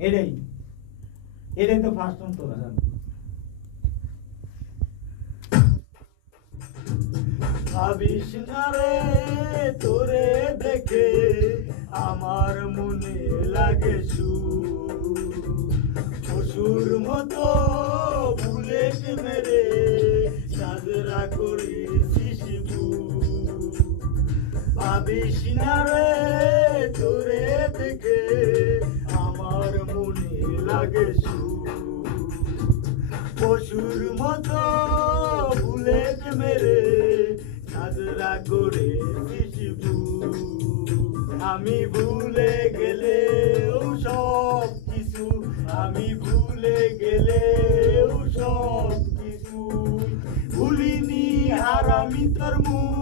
এটাই এটাই তো ফার্স্ট অন্তর। ভাবিস না রে তোরে দেখে আমার মনে লাগে পশুর মতো বুলেট মেরে সাজরা করিস ভাবিস না রে তোরে দেখে আমার মনে লাগে পশুর মতো বুলেট মেরে সাজরা করে আমি ভুলে গেলে সব কিছু আমি ভুলে গেলে সব কিছু ভুলিনি আর আমি তোর মুখ